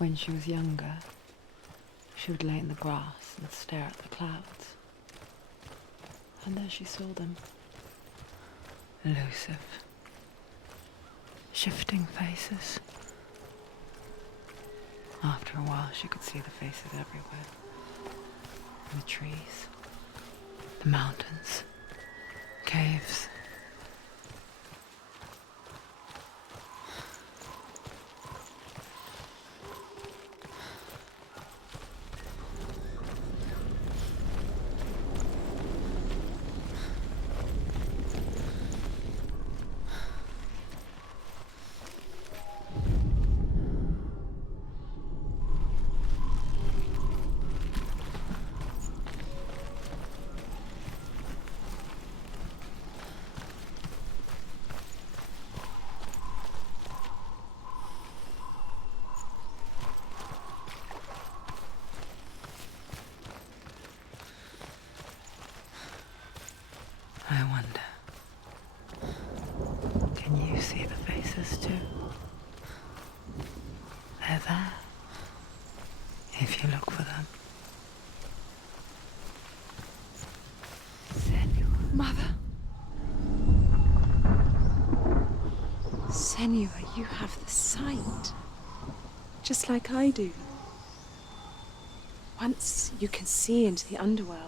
When she was younger, she would lay in the grass and stare at the clouds. And there she saw them. Elusive, shifting faces. After a while, she could see the faces everywhere. In the trees, the mountains, caves. I wonder, can you see the faces too? They're there, if you look for them. Senua. Mother? Senua, you have the sight. Just like I do. Once you can see into the underworld.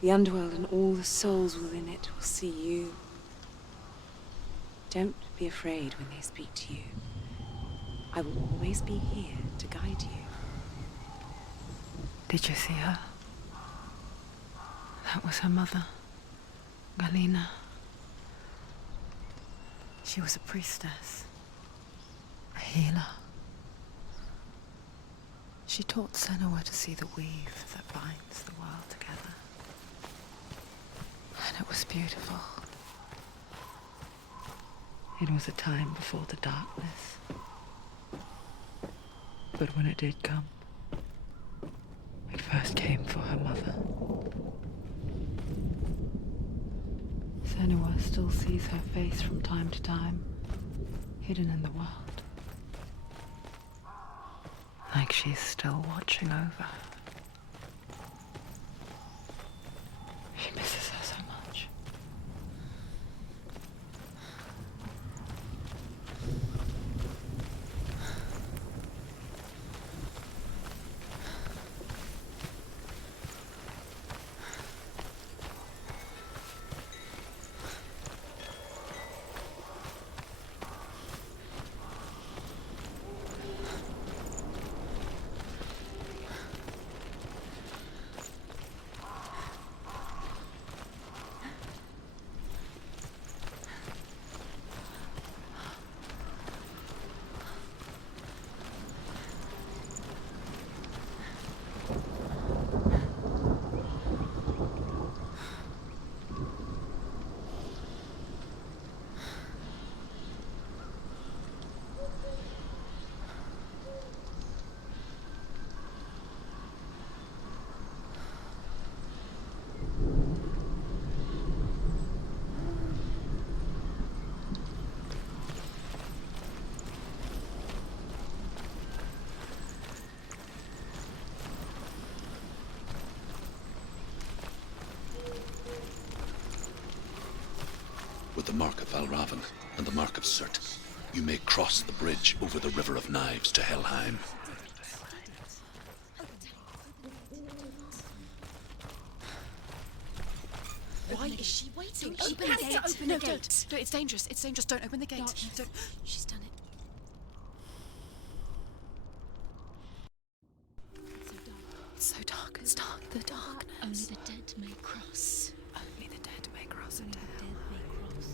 The underworld and all the souls within it will see you. Don't be afraid when they speak to you. I will always be here to guide you. Did you see her? That was her mother, Galena. She was a priestess, a healer. She taught Senua to see the weave that binds the world together. And it was beautiful. It was a time before the darkness. But when it did come, it first came for her mother. Senua still sees her face from time to time, hidden in the world. Like she's still watching over her. She misses her so much. With the mark of Valravan and the mark of Surt, you may cross the bridge over the River of Knives to Helheim. Why is she waiting? She Open has the to gate. open No, the gate. don't. No, it's dangerous. It's dangerous. Don't open the gate. Don't. She's done it. It's so dark. It's dark. The darkness. Only the dead may cross. Only the dead may cross into Only the hell. dead may cross.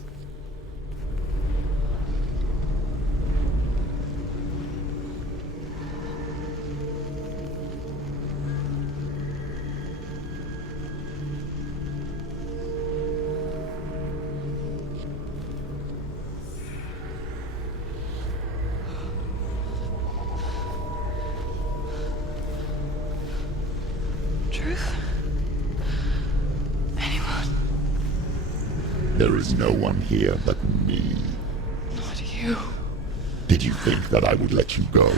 Truth? Anyone? There is no one here but me. Not you. Did you think that I would let you go?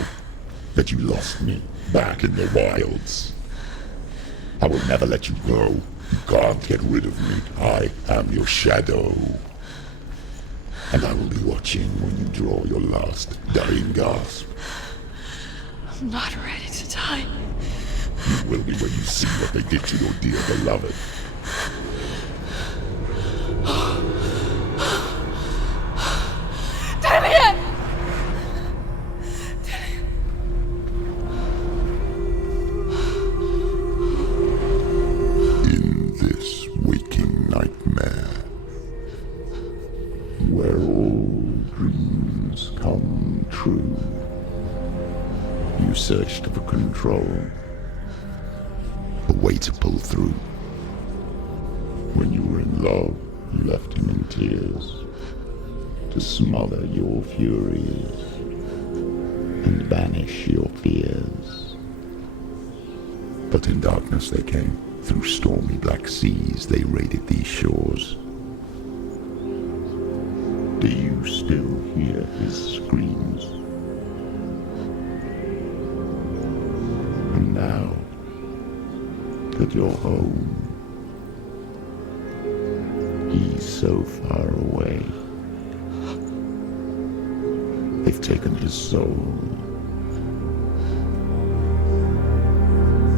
that you lost me back in the wilds. I will never let you go. You can't get rid of me. I am your shadow. And I will be watching when you draw your last dying gasp. I'm not ready to die. You will be when you see what they did to your dear beloved. In this waking nightmare, where all dreams come true, you searched for control, a way to pull through. When you were in love, you left him in tears, to smother your furies and banish your fears. But in darkness they came, through stormy black seas they raided these shores. Do you still hear his screams? And now that you're home, he's so far away. They've taken his soul.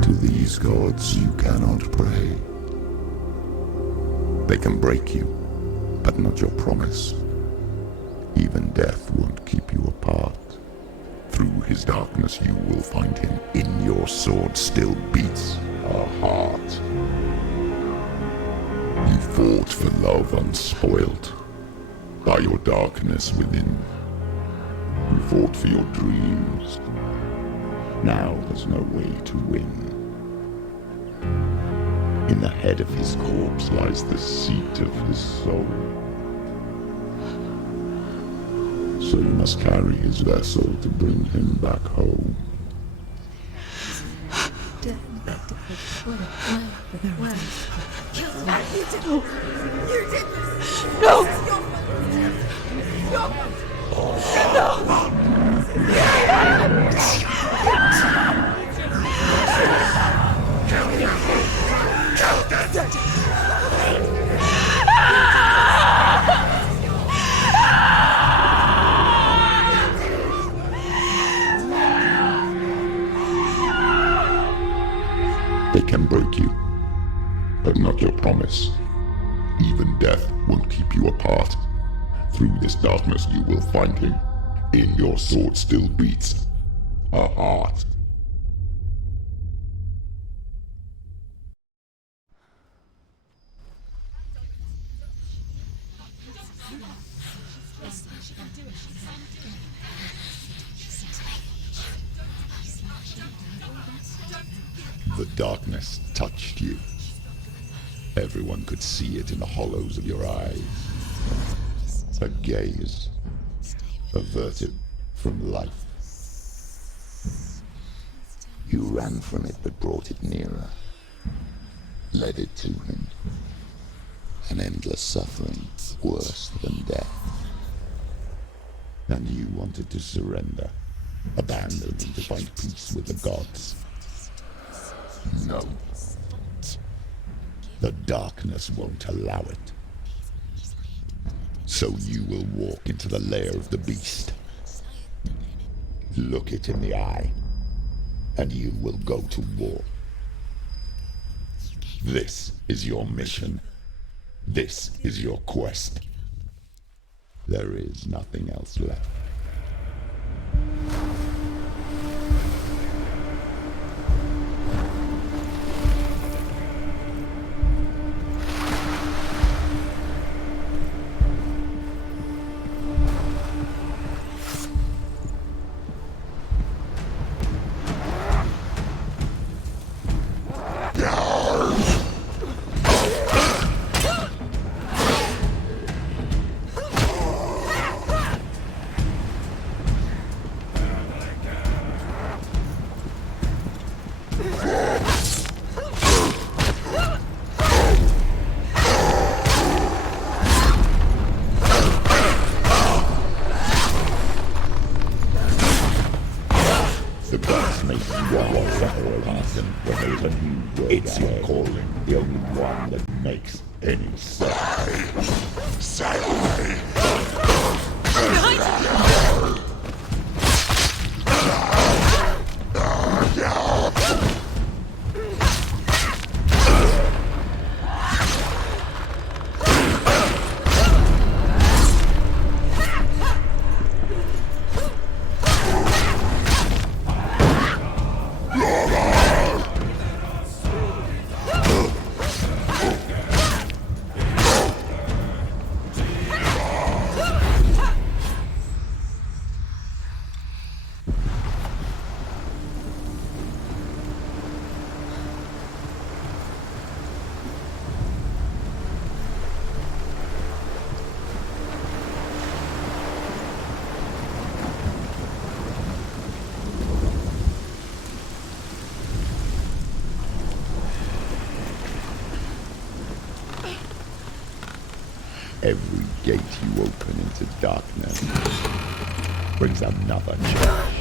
To these gods you cannot pray. They can break you, but not your promise. Even death won't keep you apart. Through his darkness you will find him. In your sword still beats a heart. You fought for love unspoilt by your darkness within. You fought for your dreams. Now there's no way to win. In the head of his corpse lies the seat of his soul. So you must carry his vessel to bring him back home. They can break you, but not your promise. Even death won't keep you apart. Through this darkness you will find him. In your sword still beats a heart. The darkness touched you. Everyone could see it in the hollows of your eyes. A gaze averted from life. You ran from it but brought it nearer. Led it to him. An endless suffering, worse than death. And you wanted to surrender, abandon to find peace with the gods. No. The darkness won't allow it. So you will walk into the lair of the beast. Look it in the eye, and you will go to war. This is your mission. This is your quest. There is nothing else left. It's your calling, the only one that makes any sense. Every gate you open into darkness brings another change.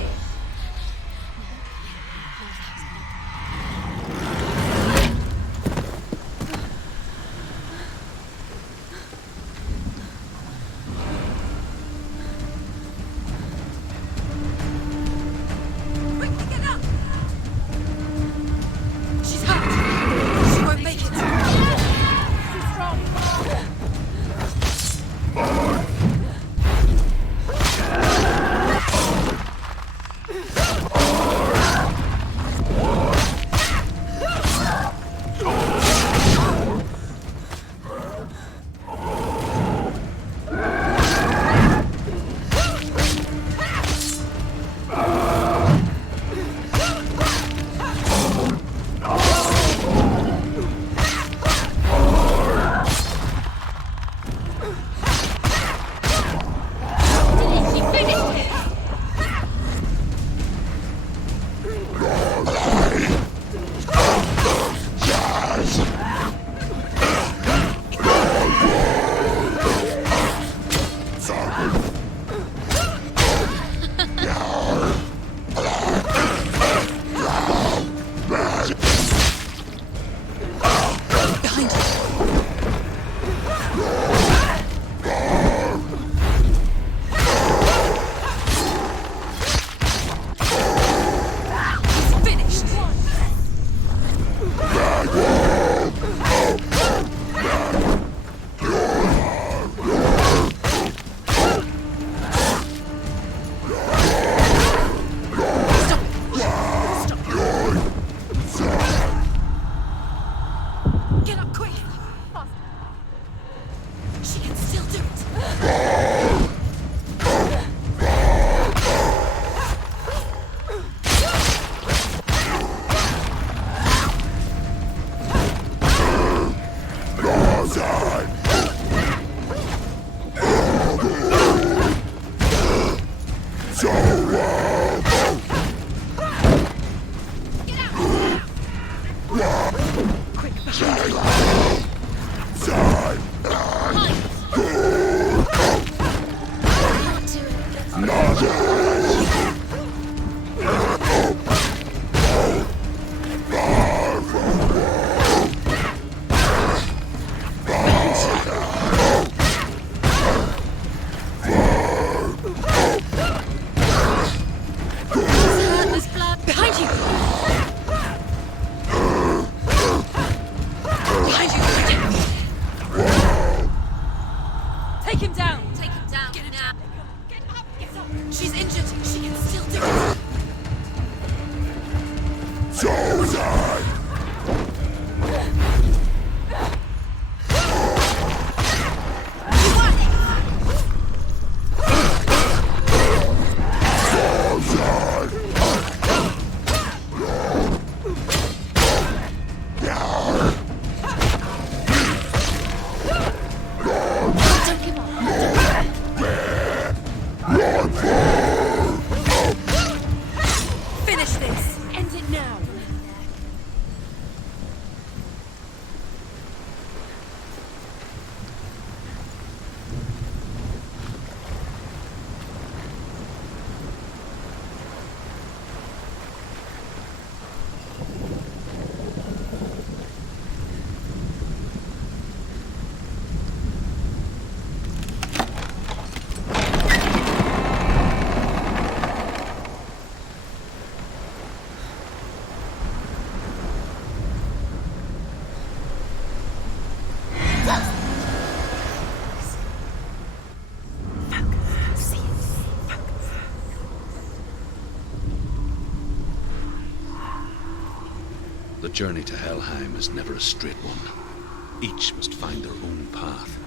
The journey to Helheim is never a straight one. Each must find their own path.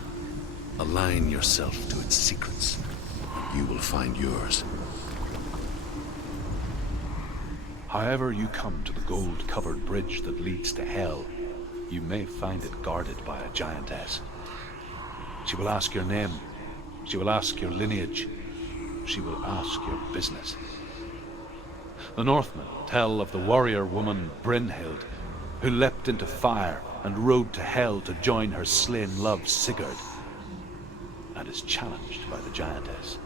Align yourself to its secrets, and you will find yours. However you come to the gold-covered bridge that leads to Hell, you may find it guarded by a giantess. She will ask your name. She will ask your lineage. She will ask your business. The Northmen tell of the warrior woman Brynhild, who leapt into fire and rode to Hell to join her slain love Sigurd, and is challenged by the giantess.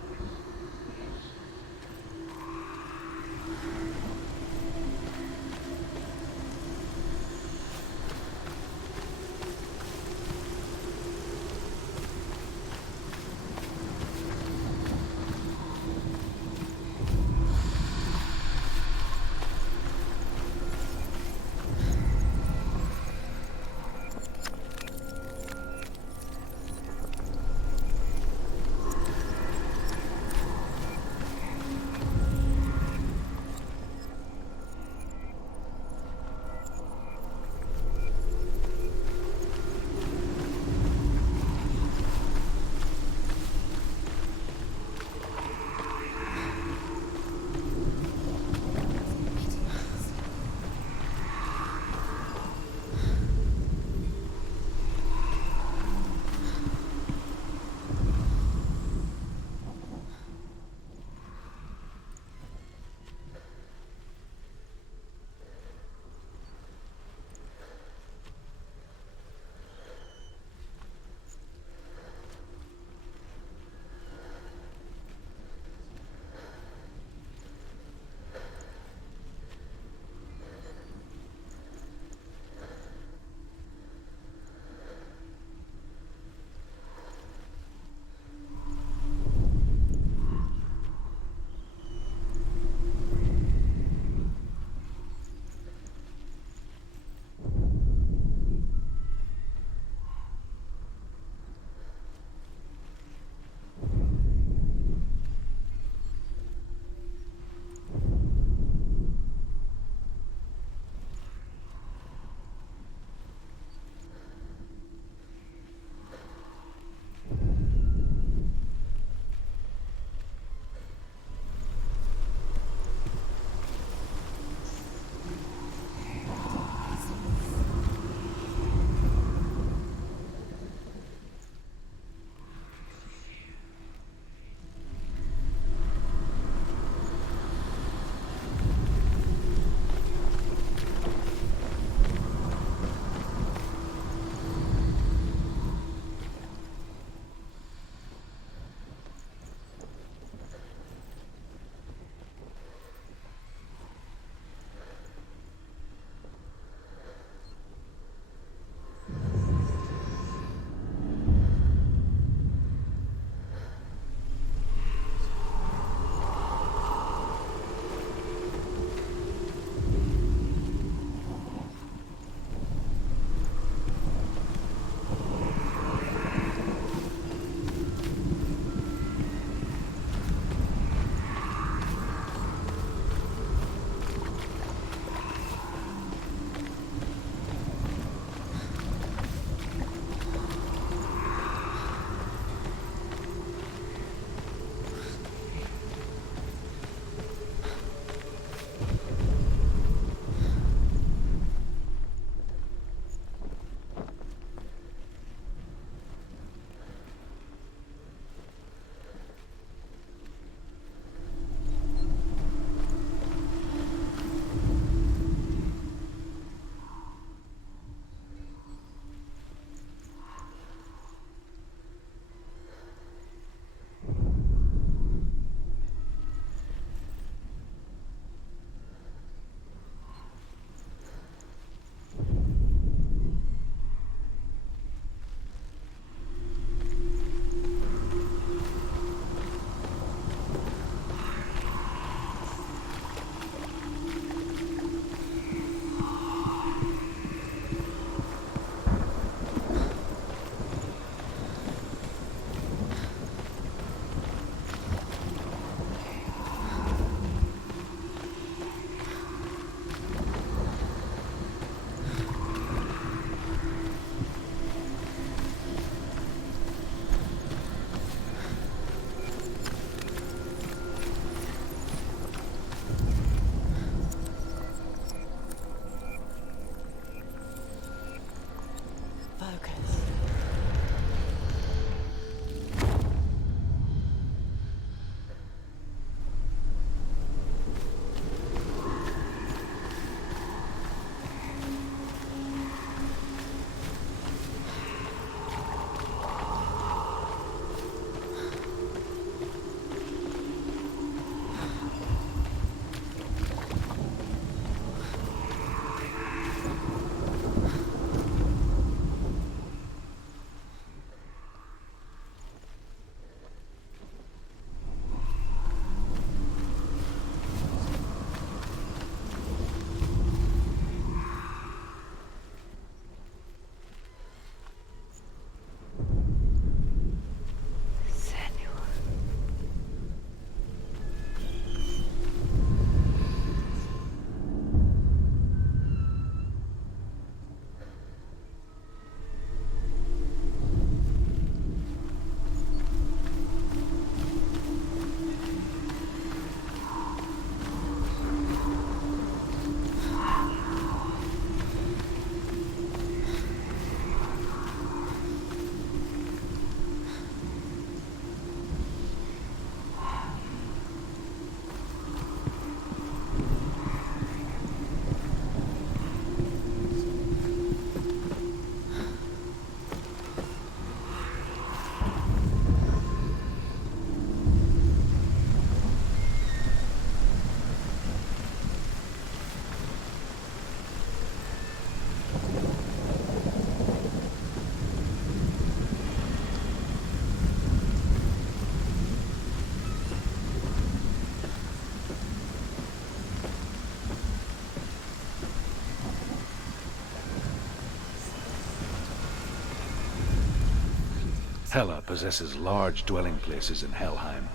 Hela possesses large dwelling places in Helheim.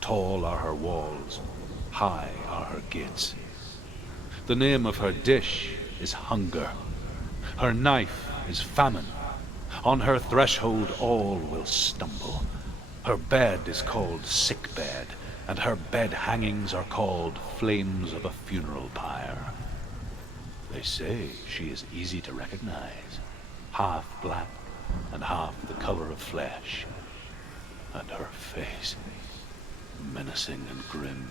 Tall are her walls, high are her gates. The name of her dish is hunger. Her knife is famine. On her threshold all will stumble. Her bed is called sick bed, and her bed hangings are called flames of a funeral pyre. They say she is easy to recognize, half black and half the color of flesh, and her face menacing and grim.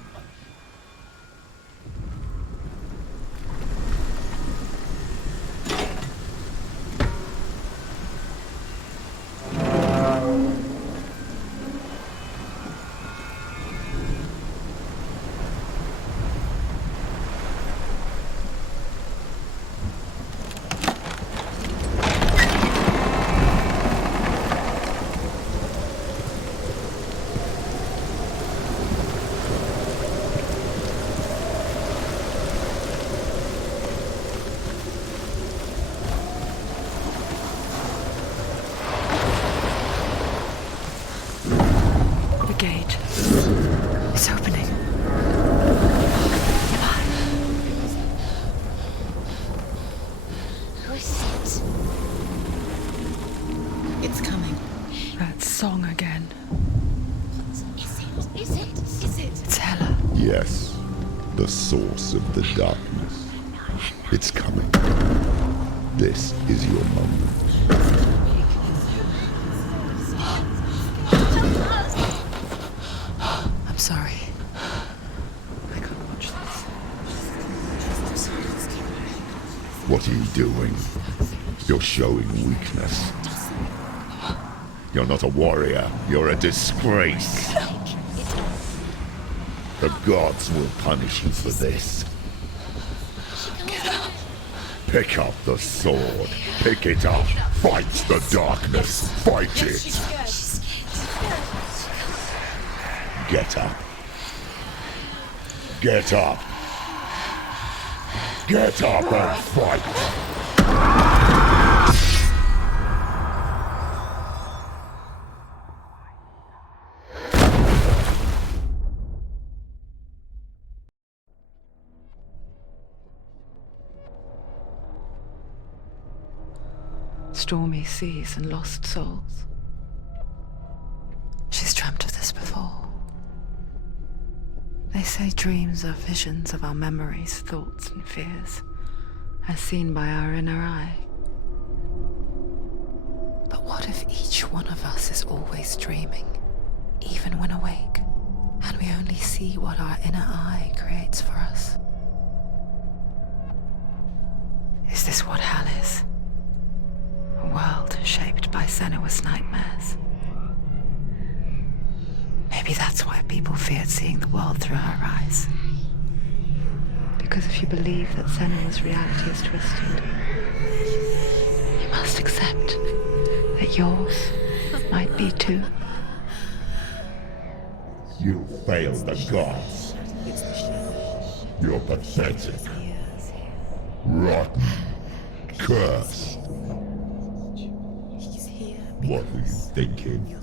It's opening. Who is it? It's coming. That song again. Is it? Is it? Is it? It's Hela. Yes, the source of the darkness. It's coming. This is your moment. I'm sorry. I can't watch this. What are you doing? You're showing weakness. You're not a warrior. You're a disgrace. The gods will punish you for this. Pick up the sword. Pick it up. Fight the darkness. Fight it. Get up. Get up. Get up and fight. Stormy seas and lost souls. She's dreamt of this before. They say dreams are visions of our memories, thoughts and fears, as seen by our inner eye. But what if each one of us is always dreaming, even when awake, and we only see what our inner eye creates for us? Is this what hell is? A world shaped by Senua's nightmares. Maybe that's why people feared seeing the world through her eyes. Because if you believe that Senua's reality is twisted, you must accept that yours might be too. You failed the gods. You're pathetic. Rotten. Cursed. What were you thinking?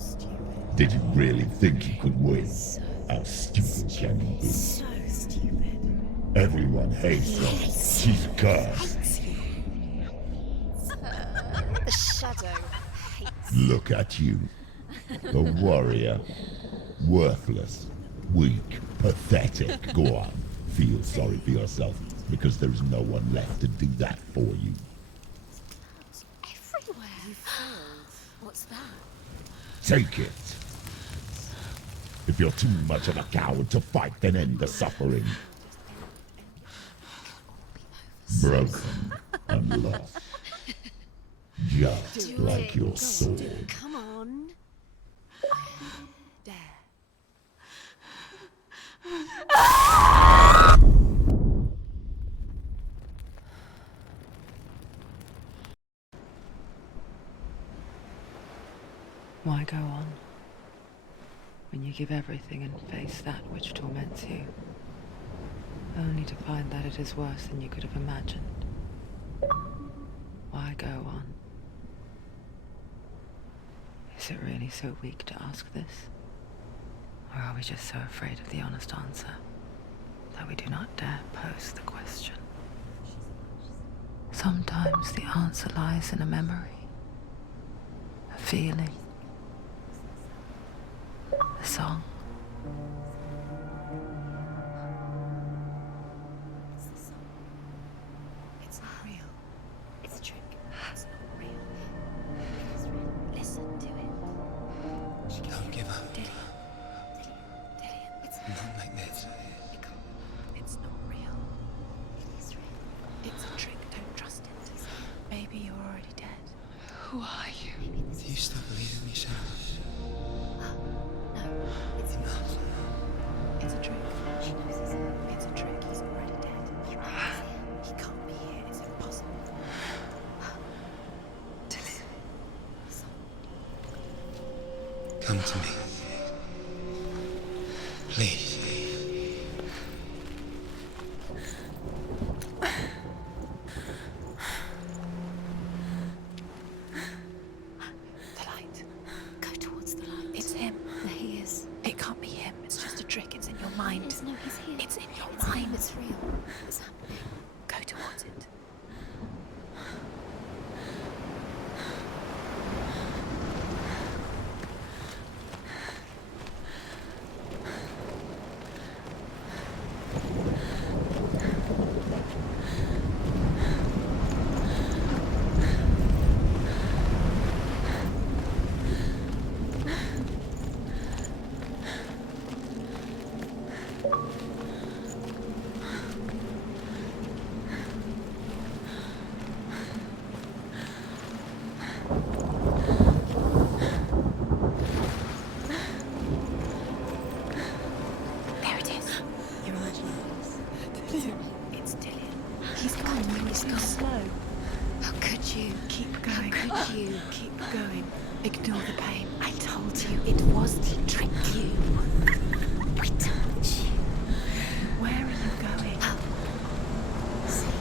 Did you really think you could win? How stupid can you be? So stupid. Everyone hates her. She's cursed. The shadow hates. Look at you. A warrior. Worthless. Weak. Pathetic. Go on. Feel sorry for yourself, because there is no one left to do that for you. Everywhere. You failed. What's that? Take it. If you're too much of a coward to fight, then end the suffering. Broken and lost. Just like your sword. Come on. There. Why go on when you give everything and face that which torments you, only to find that it is worse than you could have imagined? Why go on? Is it really so weak to ask this? Or are we just so afraid of the honest answer that we do not dare pose the question? Sometimes the answer lies in a memory, a feeling, a song. It's not real. It's a trick. It's not real. It is real. Listen to it. Don't give up. Dillian. It's Not like this. It's not real. It is real. It's a trick. Don't trust it. Maybe you're already dead. Who are you? Do you still believe in me, Senua? No, it's not. It's a trick. She knows he's here. It's a trick. He's already dead. He can't be here. It's impossible. Come to me. Please. The light. Go towards the light. It's him. There he is. It can't be him. It's just a trick. It's in your mind. No, he's here. It's in your It's mind. him. It's real. It's happening. Go towards it. There it is. You're imagining this. It's Dillian. He's gone. He's gone. Slow. How could you? Keep going. How could you? Keep going. Ignore the pain. I told you it was to trick you. I told you. Where are you going? Up. See,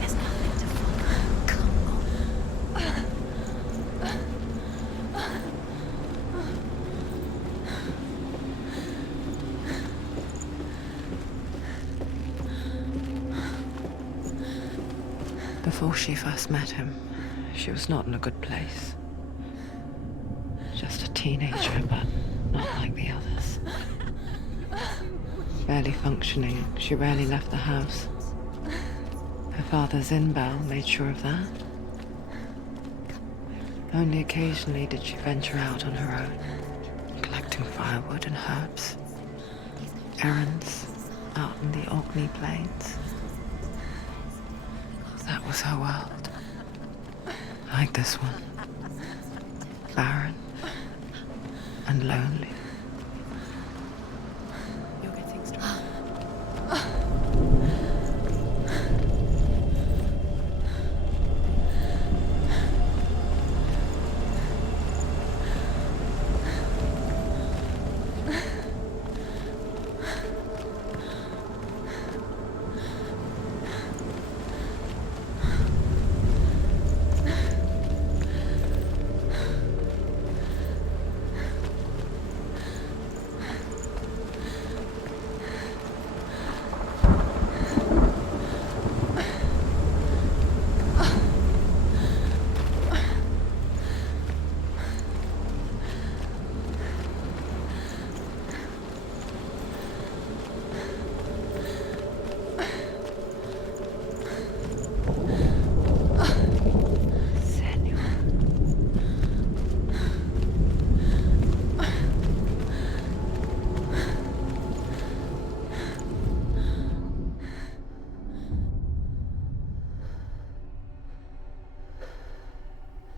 there's nothing to follow. Come on. Before she first met him, she was not in a good place. Just a teenager, but not like the others. Barely functioning, she rarely left the house. Her father's in-bell made sure of that. Only occasionally did she venture out on her own, collecting firewood and herbs. Errands out in the Orkney Plains. That was her world. Like this one. Barren and lonely. You're getting stronger.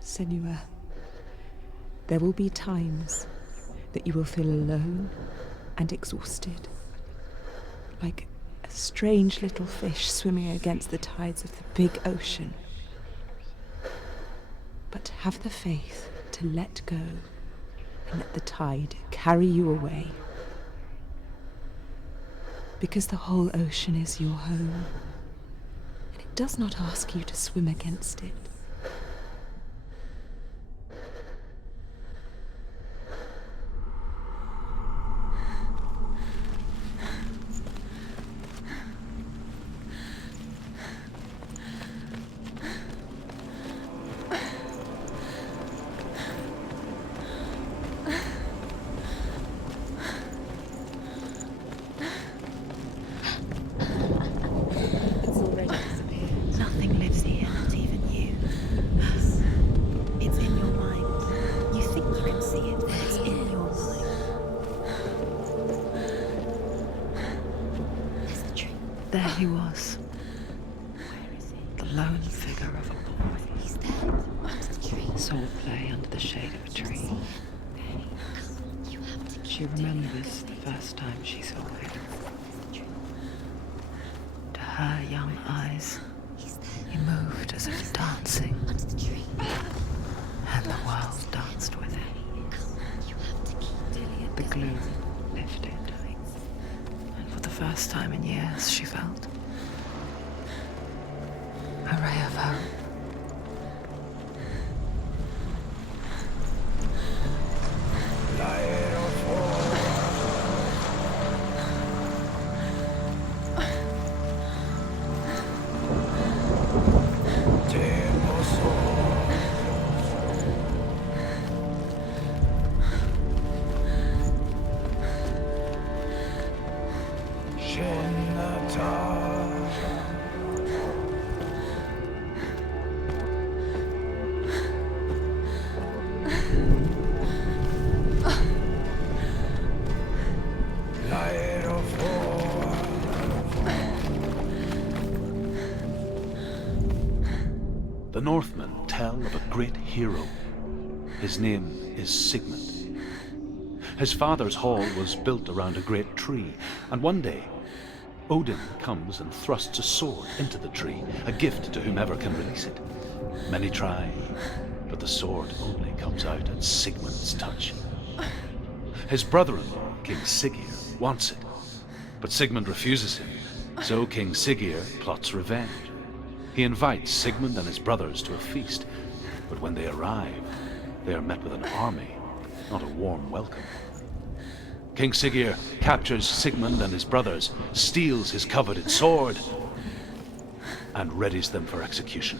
Senua, there will be times that you will feel alone and exhausted, like a strange little fish swimming against the tides of the big ocean. But have the faith to let go and let the tide carry you away. Because the whole ocean is your home, and it does not ask you to swim against it. there he was, the lone figure of a boy. He's there. Under the tree. Swordplay under the shade of a tree. You have to She remembers the first time she saw him. To her young eyes, he moved as if dancing, under the tree. and the world danced with him. You have to keep The gloom lifted, and for the first time in years she felt a ray of hope. The Northmen tell of a great hero. His name is Sigmund. His father's hall was built around a great tree, and one day, Odin comes and thrusts a sword into the tree, a gift to whomever can release it. Many try, but the sword only comes out at Sigmund's touch. His brother-in-law, King Siggeir, wants it, but Sigmund refuses him, so King Siggeir plots revenge. He invites Sigmund and his brothers to a feast, but when they arrive, they are met with an army, not a warm welcome. King Siggeir captures Sigmund and his brothers, steals his coveted sword, and readies them for execution.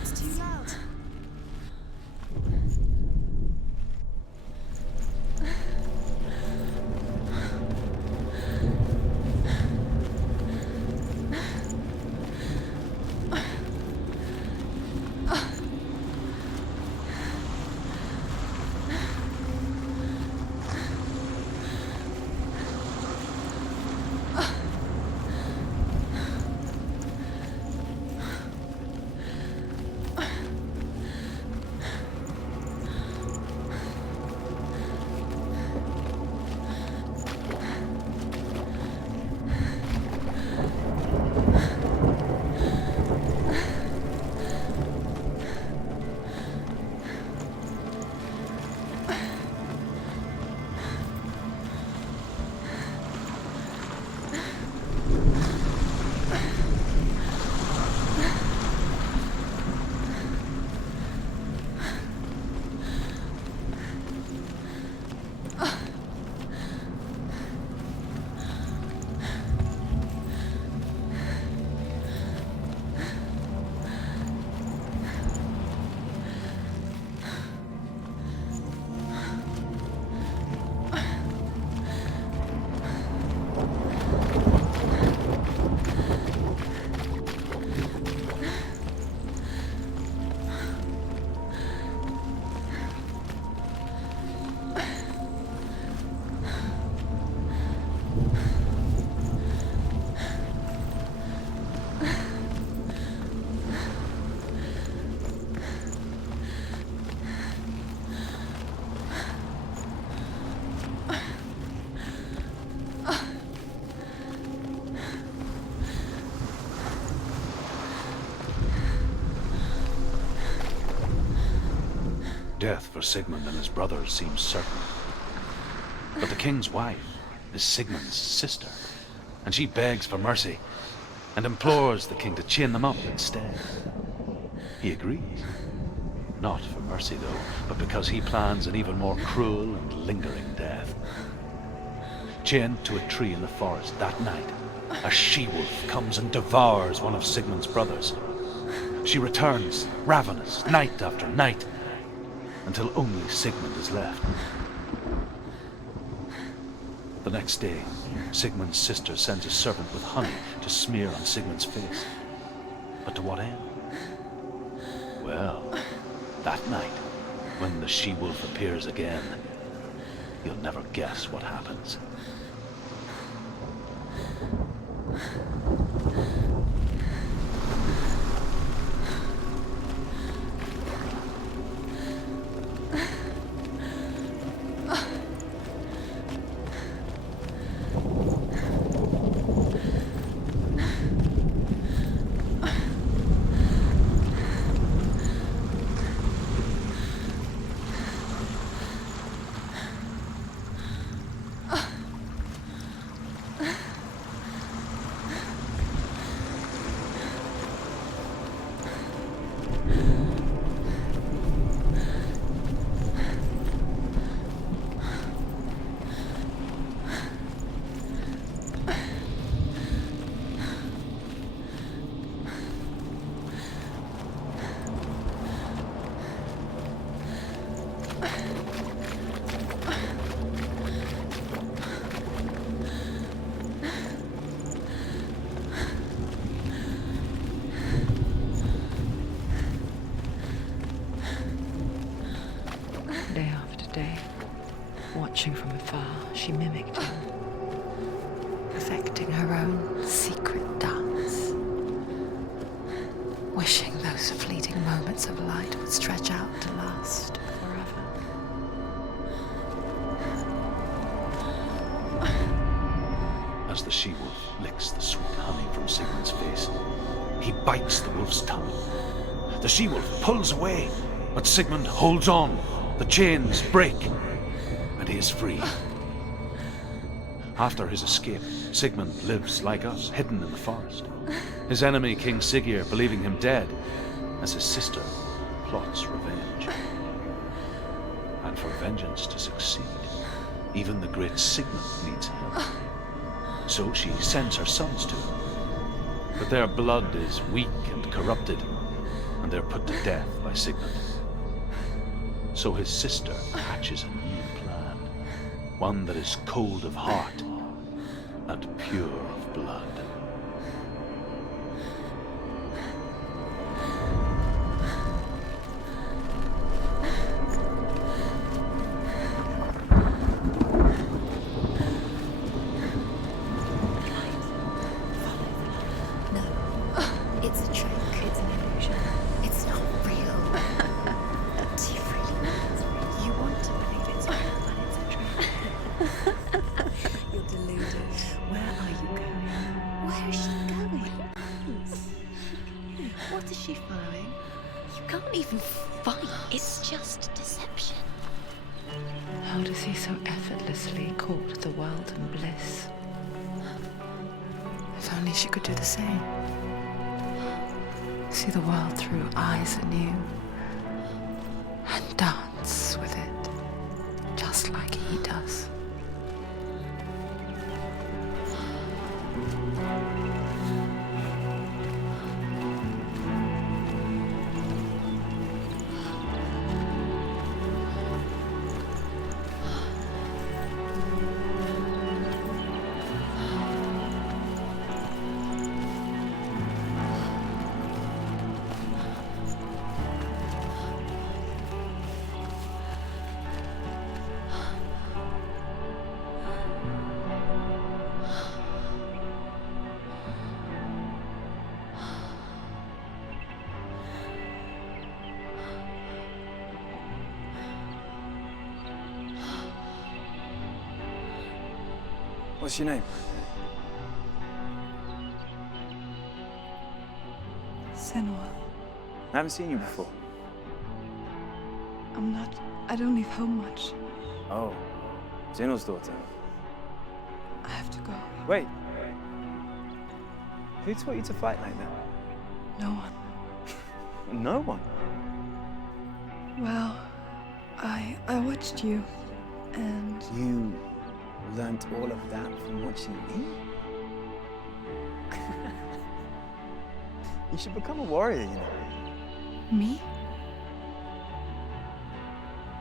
It's too loud. Death for Sigmund and his brothers seems certain. But the king's wife is Sigmund's sister, and she begs for mercy and implores the king to chain them up instead. He agrees. Not for mercy, though, but because he plans an even more cruel and lingering death. Chained to a tree in the forest that night, a she-wolf comes and devours one of Sigmund's brothers. She returns, ravenous, night after night, until only Sigmund is left. The next day, Sigmund's sister sends a servant with honey to smear on Sigmund's face. But to what end? Well, that night, when the she-wolf appears again, you'll never guess what happens. Day after day, watching from afar, she mimicked him, perfecting her own secret dance, wishing those fleeting moments of light would stretch out to last forever. As the she-wolf licks the sweet honey from Sigmund's face, he bites the wolf's tongue. The she-wolf pulls away, but Sigmund holds on. The chains break, and he is free. After his escape, Sigmund lives like us, hidden in the forest. His enemy, King Siggeir, believing him dead, as his sister plots revenge. And for vengeance to succeed, even the great Sigmund needs help. So she sends her sons to him. But their blood is weak and corrupted, and they're put to death by Sigmund. So his sister hatches a new plan, one that is cold of heart and pure of blood. It's a trick. It's an illusion. It's not real. Do you really want? You want to believe it's real, but it's a trick. You're deluded. Where are you going? Where is she going? What is she following? You can't even fight. It's just deception. How does he so effortlessly court the world and bliss? If only she could do the same. See the world through eyes anew and dance with it, just like he does. What's your name? Senua. I haven't seen you before. I don't leave home much. Oh, Zeno's daughter. I have to go. Wait. Who taught you to fight like that? No one. No one? Well, I watched you, and You learnt all of that from watching me? You should become a warrior, you know. Me?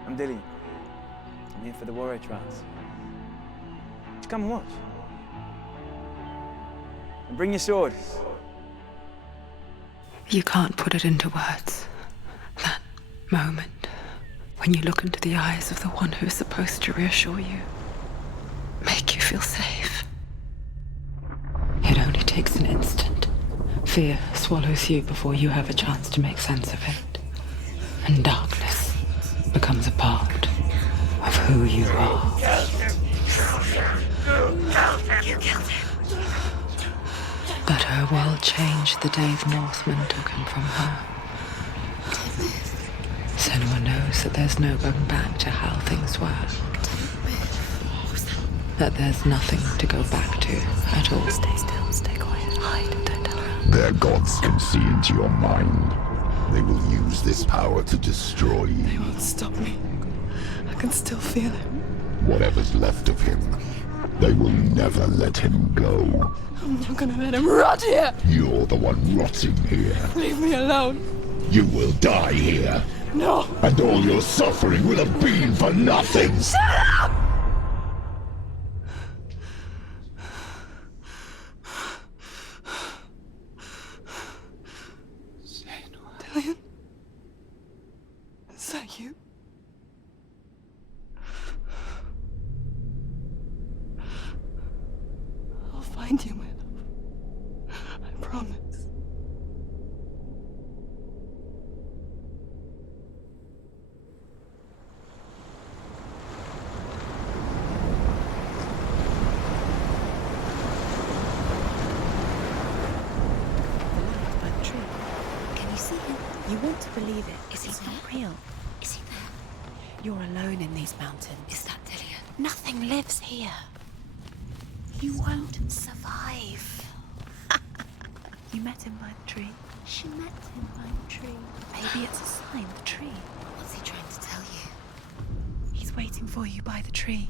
I'm Dillian. I'm here for the warrior trials. Just come and watch. And bring your sword. You can't put it into words. That moment when you look into the eyes of the one who is supposed to reassure you, make you feel safe. It only takes an instant. Fear swallows you before you have a chance to make sense of it. And darkness becomes a part of who you are. You killed him. But her world changed the day the Northmen took him from her. Senua knows that there's no going back to how things were. That there's nothing to go back to at all. Stay still, stay quiet, hide, don't tell her. Their gods can see into your mind. They will use this power to destroy you. They won't stop me. I can still feel it. Whatever's left of him, they will never let him go. I'm not gonna let him rot here! You're the one rotting here. Leave me alone! You will die here. No! And all your suffering will have been for nothing. Shut up! Dillian? Is that you? I'll find you, my love. I promise. You want to believe it. Is he not real? Is he there? You're alone in these mountains. Is that Dillian? Nothing lives here. You won't survive. You met him by the tree. She met him by the tree. Maybe it's a sign, the tree. What's he trying to tell you? He's waiting for you by the tree.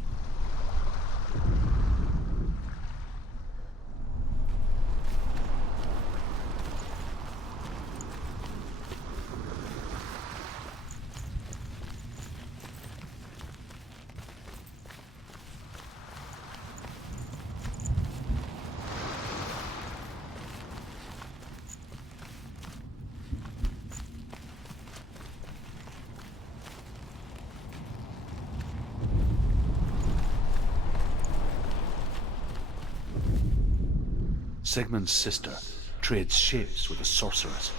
Sigmund's sister trades shapes with a sorceress,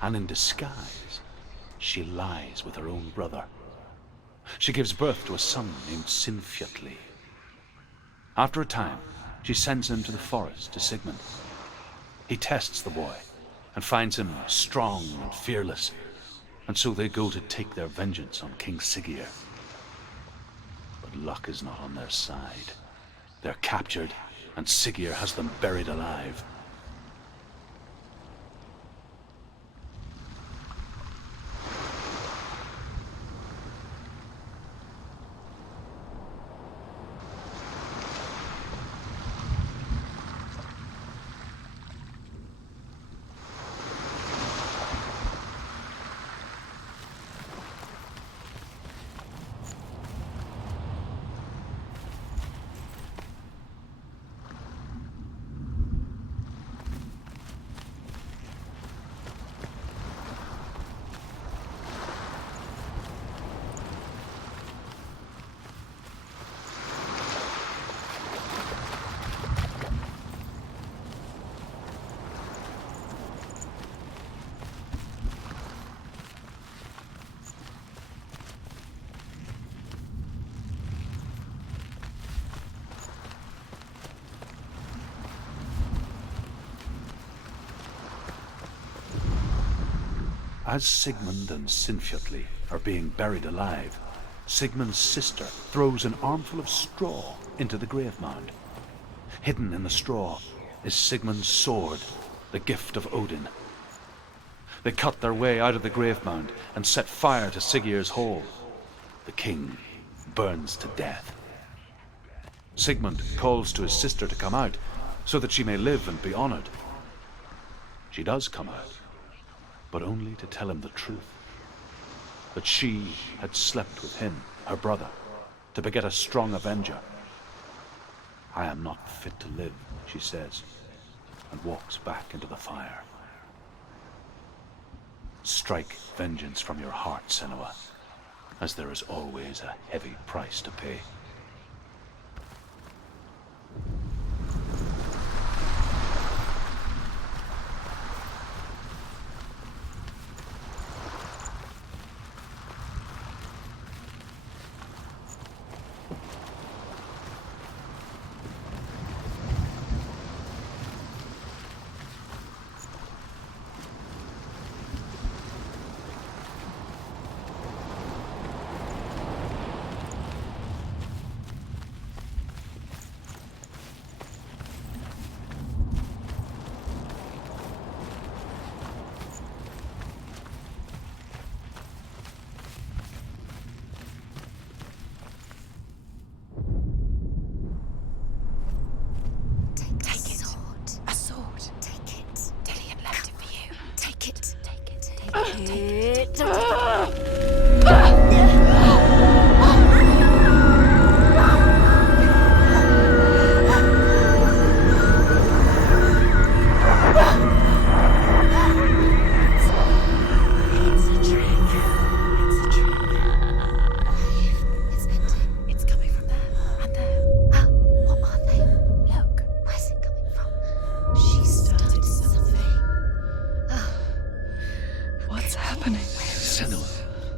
and in disguise, she lies with her own brother. She gives birth to a son named Sinfjotli. After a time, she sends him to the forest to Sigmund. He tests the boy and finds him strong and fearless, and so they go to take their vengeance on King Siggeir. But luck is not on their side. They're captured, and Siggeir has them buried alive. As Sigmund and Sinfjotli are being buried alive, Sigmund's sister throws an armful of straw into the grave mound. Hidden in the straw is Sigmund's sword, the gift of Odin. They cut their way out of the grave mound and set fire to Siggeir's hall. The king burns to death. Sigmund calls to his sister to come out so that she may live and be honored. She does come out, but only to tell him the truth. That she had slept with him, her brother, to beget a strong avenger. I am not fit to live, she says, and walks back into the fire. Strike vengeance from your heart, Senua, as there is always a heavy price to pay.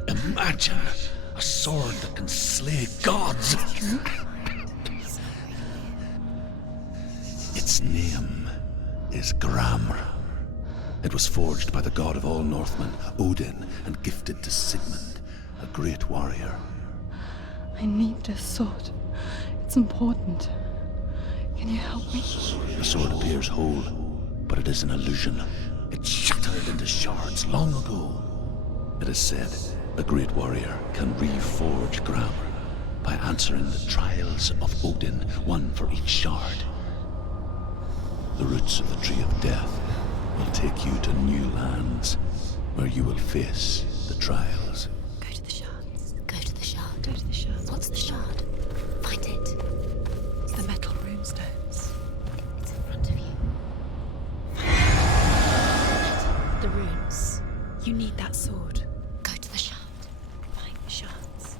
Imagine a sword that can slay gods. Its name is Gramr. It was forged by the god of all Northmen, Odin, and gifted to Sigmund, a great warrior. I need this sword. It's important. Can you help me? The sword appears whole, but it is an illusion. It shattered into shards long ago. It is said a great warrior can reforge Gramr by answering the trials of Odin, one for each shard. The roots of the Tree of Death will take you to new lands where you will face the trials. Go to the shards. Go to the shard. Go to the shard. What's the shard? Find it. It's the metal runestones. It's in front of you. Find the runes. You need that sword. Go to the shard. Find the shards.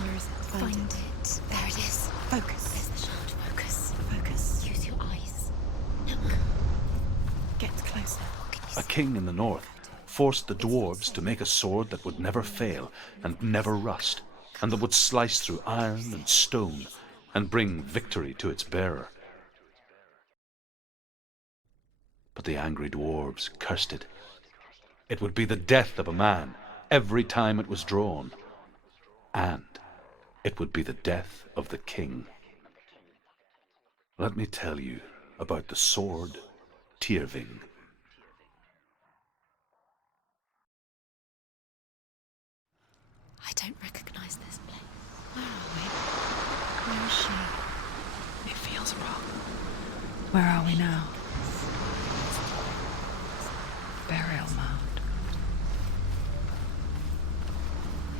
Where is it? Find it. There it is. Focus. There's the shard. Focus. Focus. Use your eyes. Look. Get closer. What can you A see? king in the north forced the dwarves to make a sword that would never fail and never rust, and that would slice through iron and stone and bring victory to its bearer. But the angry dwarves cursed it. It would be the death of a man every time it was drawn, and it would be the death of the king. Let me tell you about the sword Tyrving. I don't recognize this place. Where are we? Where is she? It feels wrong. Where are we now? Burial mound.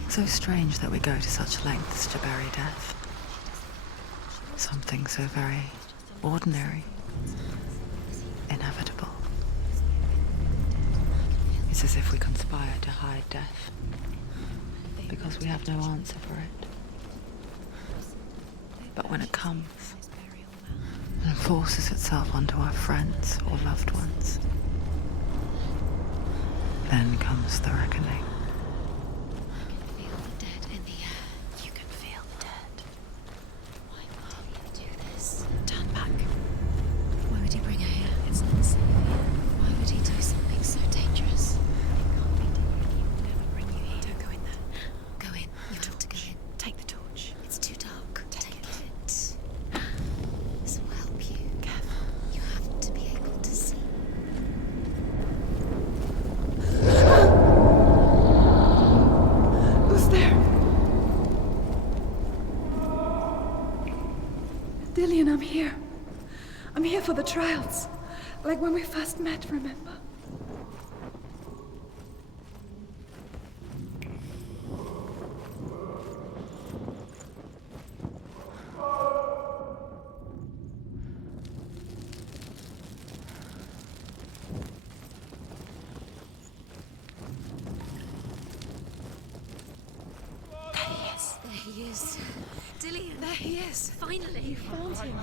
So strange that we go to such lengths to bury death. Something so very ordinary, inevitable. It's as if we conspire to hide death, because we have no answer for it. But when it comes and forces itself onto our friends or loved ones, then comes the reckoning. Feel the dead in the air. You can feel the dead. Why would he do this? Turn back. Why would he bring her here? It's not safe here. Why would he do something so dangerous? It can't be done. He will never bring you here. Don't go in there. Go in. You have to go in. Take the torch. It's too dark. Take it. This will help you. Careful. You have to be able to see. Dillian, I'm here. I'm here for the trials. Like when we first met, remember? There he is. Dillian, there he is. Finally. You found him.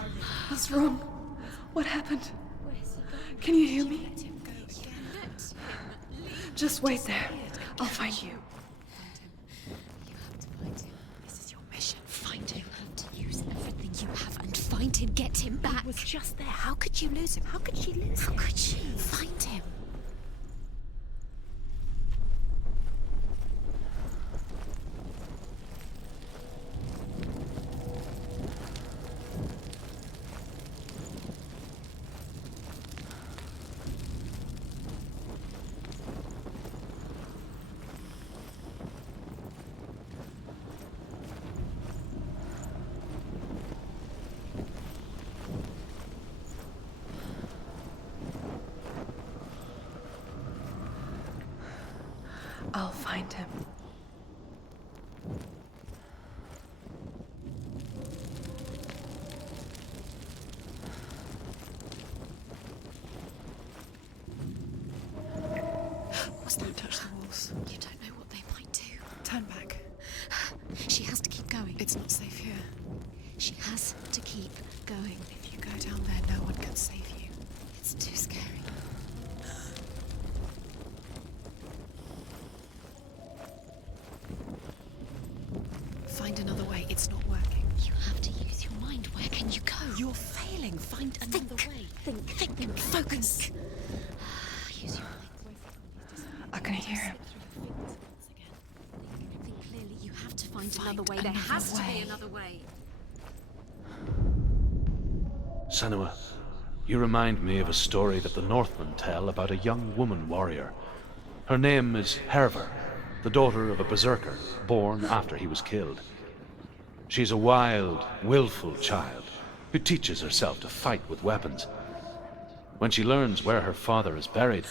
What's wrong? What happened? Can you hear me? Just wait there. I'll find you. You have to find him. This is your mission. Find him. You have to use everything you have and find him. Get him back. He was just there. How could you lose him? How could she lose him? How could she? Find him. I'll find him. What's that? Touch the walls. You don't know what they might do. Turn back. She has to keep going. It's not safe here. She has to keep going. If you go down there, no one can save you. It's too scary. Find another way. It's not working. You have to use your mind. Where can you go? You're failing. Find another way. Think. Focus. Use your mind. I can hear him. Think clearly. You have to find another way. There has to be another way. Senua, you remind me of a story that the Northmen tell about a young woman warrior. Her name is Herver, the daughter of a berserker, born after he was killed. She's a wild, willful child who teaches herself to fight with weapons. When she learns where her father is buried,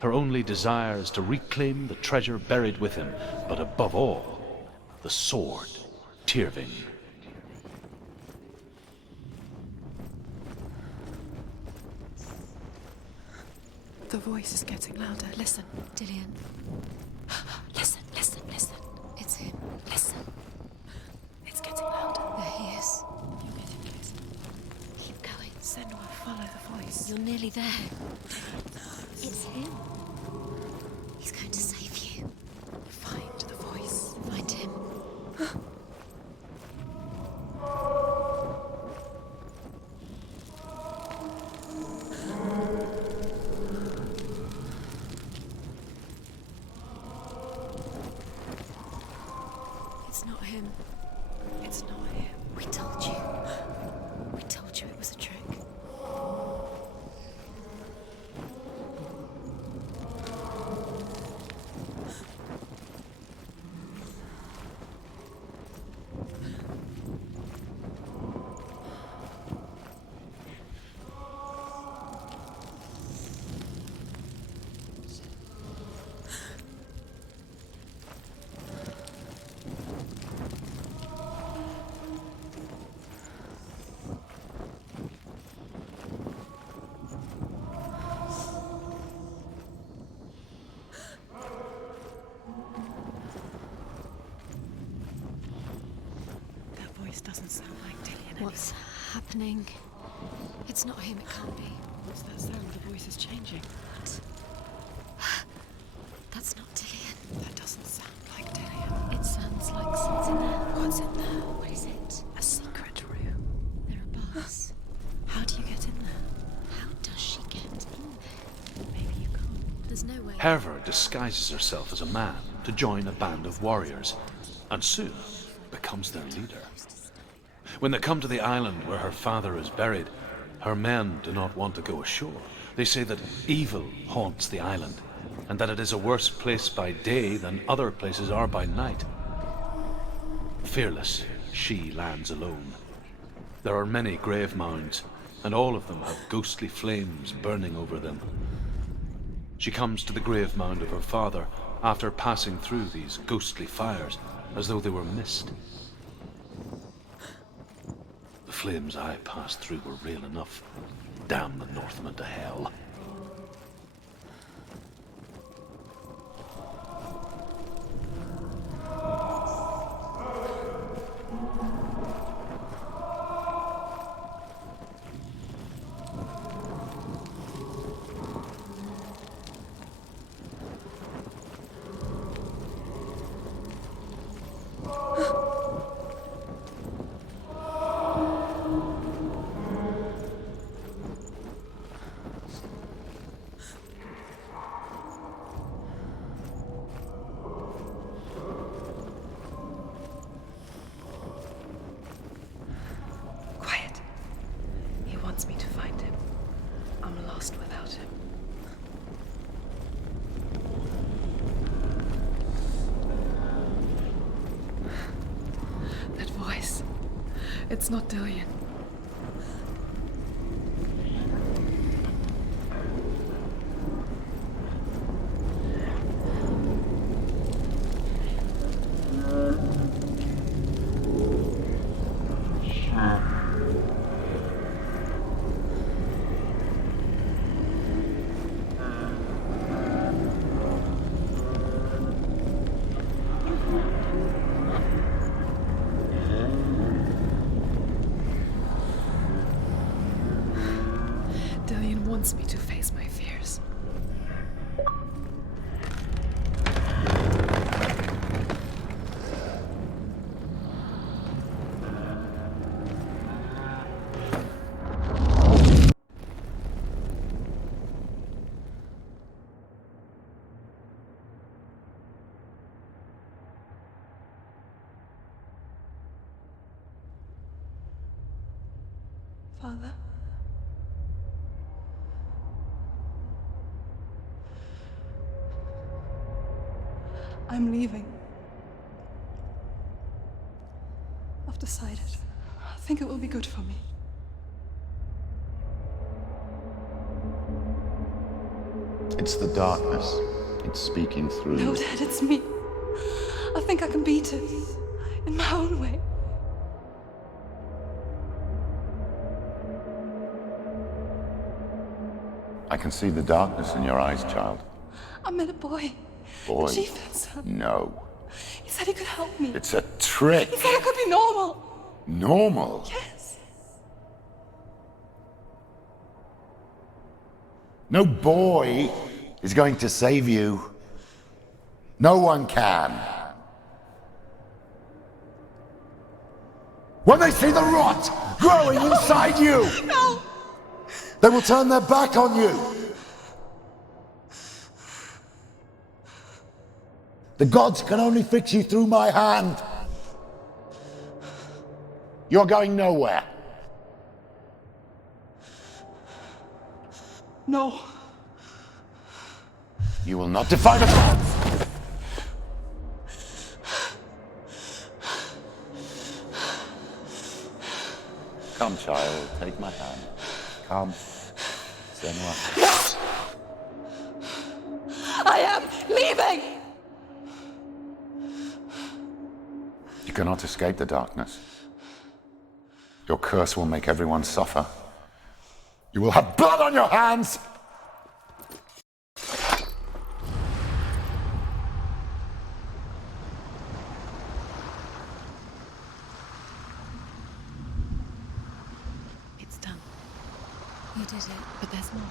her only desire is to reclaim the treasure buried with him, but above all, the sword, Tyrving. The voice is getting louder. Listen, Dillian. Listen. It's him. Listen. It's getting louder. There he is. You're getting closer. Keep going. Senua, follow the voice. You're nearly there. It's him. He's going to save you. Find the voice. Find him. It's not him. It's not him. We told you. We told you it was a trick. Doesn't sound like Dillian. What's happening? It's not him, it can't be. What's that sound? The voice is changing. What? That's not Dillian. That doesn't sound like Dillian. It sounds like something's in there. What's in there? What is it? A secret room. There are bars. How do you get in there? How does she get in there? Maybe you can't. There's no way. Herver disguises herself as a man to join a band of warriors, and soon becomes their leader. When they come to the island where her father is buried, her men do not want to go ashore. They say that evil haunts the island, and that it is a worse place by day than other places are by night. Fearless, she lands alone. There are many grave mounds, and all of them have ghostly flames burning over them. She comes to the grave mound of her father after passing through these ghostly fires, as though they were mist. The flames I passed through were real enough. Damn the Northmen to hell. Quiet. He wants me to find him. I'm lost without him. That voice. It's not Dillion. Dillion wants me to face my fears. Father? I'm leaving. I've decided. I think it will be good for me. It's the darkness. It's speaking through No, you. Dad, it's me. I think I can beat it. In my own way. I can see the darkness in your eyes, child. I met a boy. Boy. The chieftain's son. No. He said he could help me. It's a trick. He said I could be normal. Normal? Yes. No boy is going to save you. No one can. When they see the rot growing inside you, No! they will turn their back on you. The gods can only fix you through my hand. You're going nowhere. No. You will not defy the gods. Come, child, take my hand. Come. Senua. I am leaving! You cannot escape the darkness. Your curse will make everyone suffer. You will have blood on your hands! It's done. You did it, but there's more.